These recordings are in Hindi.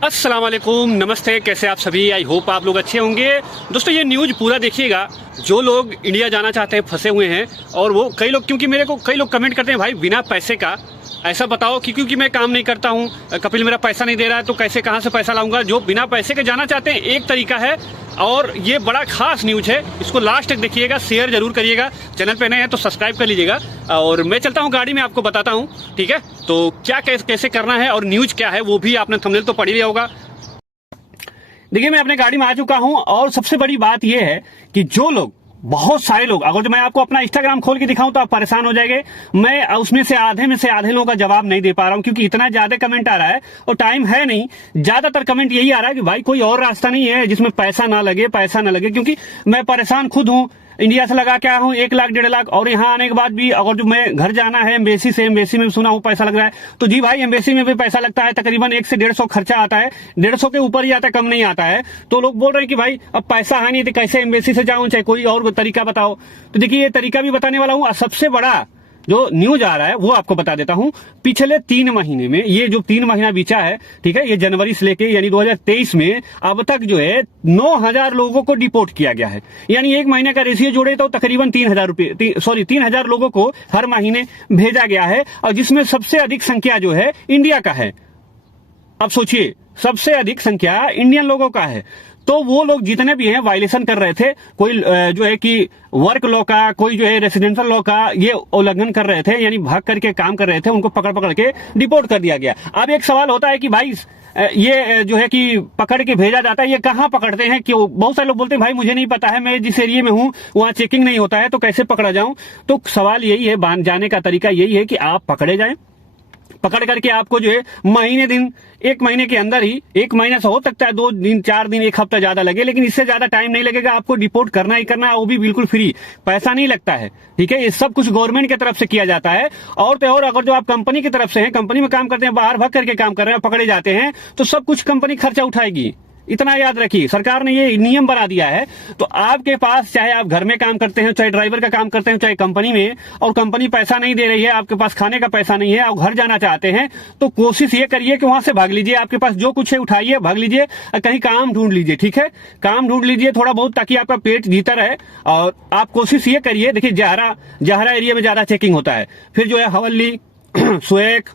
अस्सलाम वालेकुम, नमस्ते। कैसे आप सभी? आई होप आप लोग अच्छे होंगे। दोस्तों ये न्यूज़ पूरा देखिएगा। जो लोग इंडिया जाना चाहते हैं, फंसे हुए हैं, और वो कई लोग, क्योंकि मेरे को कई लोग कमेंट करते हैं भाई बिना पैसे का ऐसा बताओ कि क्योंकि मैं काम नहीं करता हूँ, कपिल मेरा पैसा नहीं दे रहा है तो कैसे कहाँ से पैसा लाऊंगा। जो बिना पैसे के जाना चाहते हैं एक तरीका है, और ये बड़ा खास न्यूज़ है। इसको लास्ट तक देखिएगा, शेयर जरूर करिएगा। चैनल पे नए हैं तो सब्सक्राइब कर लीजिएगा। और मैं चलता हूँ गाड़ी में, आपको बताता हूँ, ठीक है? तो क्या कैसे करना है और न्यूज़ क्या है वो भी आपने थंबनेल तो पढ़ ही लिया होगा। देखिए मैं अपने गाड़ी में आ चुका हूं, और सबसे बड़ी बात यह है कि जो लोग, बहुत सारे लोग, अगर तो मैं आपको अपना इंस्टाग्राम खोल के दिखाऊं तो आप परेशान हो जाएंगे। मैं उसमें से आधे लोगों का जवाब नहीं दे पा रहा हूं, क्योंकि इतना ज्यादा कमेंट आ रहा है और टाइम है नहीं। ज्यादातर कमेंट यही आ रहा है कि भाई कोई और रास्ता नहीं है जिसमें पैसा ना लगे, क्योंकि मैं परेशान खुद हूं। इंडिया से लगा के आया हूँ 1 लाख 1.5 लाख, और यहाँ आने के बाद भी अगर जो मैं घर जाना है एम्बेसी से, एम्बेसी में सुना हूँ पैसा लग रहा है। तो जी भाई, एम्बेसी में भी पैसा लगता है, तकरीबन 1 से 150 खर्चा आता है। 150 के ऊपर ही आता है, कम नहीं आता है। तो लोग बोल रहे हैं कि भाई अब पैसा है नहीं तो कैसे एम्बेसी से जाऊं, चाहे कोई और तरीका बताओ। तो देखिए ये तरीका भी बताने वाला हूँ, और सबसे बड़ा जो न्यूज आ रहा है वो आपको बता देता हूं। पिछले 3 महीने में, ये जो 3 महीना बीचा है, ठीक है, ये जनवरी से लेके यानी 2023 में अब तक जो है 9000 लोगों को डिपोर्ट किया गया है। यानी 1 महीने का रेशियो जोड़े तो तकरीबन 3000 लोगों को हर महीने भेजा गया है, और जिसमें सबसे अधिक संख्या जो है इंडिया का है। अब सोचिए, सबसे अधिक संख्या इंडियन लोगों का है। तो वो लोग जितने भी हैं वायलेशन कर रहे थे, कोई जो है कि वर्क लॉ का, कोई जो है रेसिडेंशियल लॉ का ये उल्लंघन कर रहे थे, यानी भाग करके काम कर रहे थे, उनको पकड़ के डिपोर्ट कर दिया गया। अब एक सवाल होता है कि भाई ये जो है कि पकड़ के भेजा जाता है, ये कहाँ पकड़ते हैं? क्यों? बहुत सारे लोग बोलते हैं भाई मुझे नहीं पता है, मैं जिस एरिया में हूँ वहां चेकिंग नहीं होता है, तो कैसे पकड़ा जाऊं? तो सवाल यही है, जाने का तरीका यही है कि आप पकड़े जाएं। पकड़ करके आपको जो है 1 महीने के अंदर ही, 1 महीने से हो सकता है 2 दिन 4 दिन 1 हफ्ता ज्यादा लगे, लेकिन इससे ज्यादा टाइम नहीं लगेगा। आपको डिपोर्ट करना ही करना है, वो भी बिल्कुल फ्री, पैसा नहीं लगता है, ठीक है? ये सब कुछ गवर्नमेंट की तरफ से किया जाता है। और तो और अगर जो आप कंपनी की तरफ से हैं, कंपनी में काम करते हैं, बाहर भाग करके काम कर रहे हैं, पकड़े जाते हैं, तो सब कुछ कंपनी खर्चा उठाएगी। इतना याद रखिए, सरकार ने ये नियम बना दिया है। तो आपके पास, चाहे आप घर में काम करते हैं, चाहे ड्राइवर का काम करते हैं, चाहे कंपनी में, और कंपनी पैसा नहीं दे रही है, आपके पास खाने का पैसा नहीं है, आप घर जाना चाहते हैं, तो कोशिश ये करिए कि वहां से भाग लीजिए। आपके पास जो कुछ है उठाइए, भाग लीजिए, कहीं काम ढूंढ लीजिए, ठीक है? काम ढूंढ लीजिए थोड़ा बहुत, ताकि आपका पेट जीता रहे। और आप कोशिश ये करिए, देखिए जहरा एरिया में ज्यादा चेकिंग होता है, फिर जो है हवल्ली सुएक,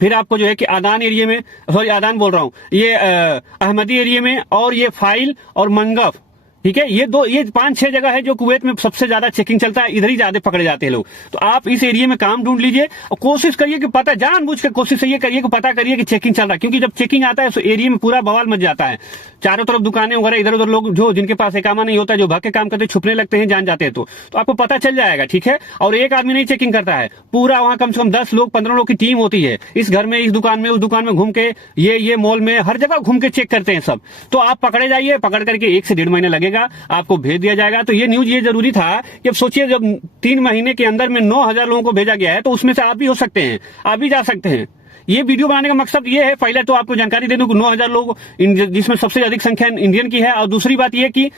फिर आपको जो है कि आदान एरिया में, सॉरी आदान बोल रहा हूं, ये अहमदी एरिया में, और ये फाइल और मंगफ, ठीक है? ये 5-6 जगह है जो कुवैत में सबसे ज्यादा चेकिंग चलता है, इधर ही ज्यादा पकड़े जाते हैं लोग। तो आप इस एरिया में काम ढूंढ लीजिए, और कोशिश करिए कि पता, जानबूझ कर कोशिश ये करिए कि पता करिए कि चेकिंग चल रहा है, क्योंकि जब चेकिंग आता है तो एरिया में पूरा बवाल मच जाता है। चारों तरफ दुकानें वगैरह, इधर उधर लोग जो जिनके पास एकामा नहीं होता, जो भाग के काम करते, छुपने लगते हैं, जान जाते हैं, तो आपको पता चल जाएगा, ठीक है? और एक आदमी नहीं चेकिंग करता है, पूरा वहां कम से कम 10 लोग 15 लोग की टीम होती है। इस घर में, इस दुकान में, उस दुकान में घूम के, ये मॉल में, हर जगह घूम के चेक करते हैं सब। तो आप पकड़े जाइए, पकड़ करके 1 से 1.5 महीने लगेगा, आपको भेज दिया जाएगा। तो ये न्यूज ये जरूरी था कि अब सोचिए, जब 3 महीने के अंदर में 9000 लोगों को भेजा गया है, तो उसमें से आप भी हो सकते हैं, आप भी जा सकते हैं। ये वीडियो बनाने का मकसद ये है, पहले तो आपको जानकारी दे दूं कि 9000 लोग, जिसमें सबसे अधिक संख्या इंडियन की है। और दूसरी बात ये कि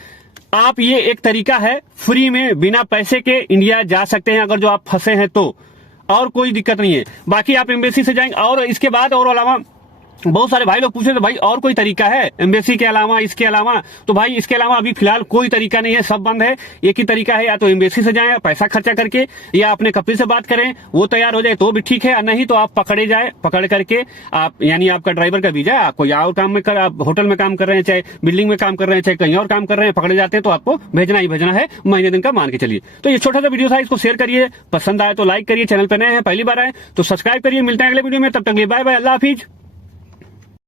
आप, ये एक तरीका है, फ्री में बिना पैसे के इंडिया जा सकते हैं, अगर जो आप फंसे हैं तो, और कोई दिक्कत नहीं है। बाकी आप एम्बेसी से जाएंगे, और इसके बाद और अलावा बहुत सारे भाई लोग पूछे तो भाई और कोई तरीका है एम्बेसी के अलावा, इसके अलावा? तो भाई इसके अलावा अभी फिलहाल कोई तरीका नहीं है, सब बंद है। एक ही तरीका है, या तो एम्बेसी से जाएं पैसा खर्चा करके, या अपने कपिल से बात करें, वो तैयार हो जाए तो भी ठीक है, और नहीं तो आप पकड़े जाए, पकड़ करके आप, यानी आपका ड्राइवर का वीजा, आप कोई और काम में कर, आप होटल में काम कर रहे हैं, चाहे बिल्डिंग में काम कर रहे हैं, चाहे कहीं और काम कर रहे हैं, पकड़े जाते हैं तो आपको भेजना ही भेजना है, महीने दिन का मान के चलिए। तो ये छोटा सा वीडियो था, इसको शेयर करिए, पसंद आए तो लाइक करिए, चैनल पर नए हैं, पहली बार आए तो सब्सक्राइब करिए। मिलते हैं अगले वीडियो में, तब तक बाय बाय, अल्लाह हाफिज।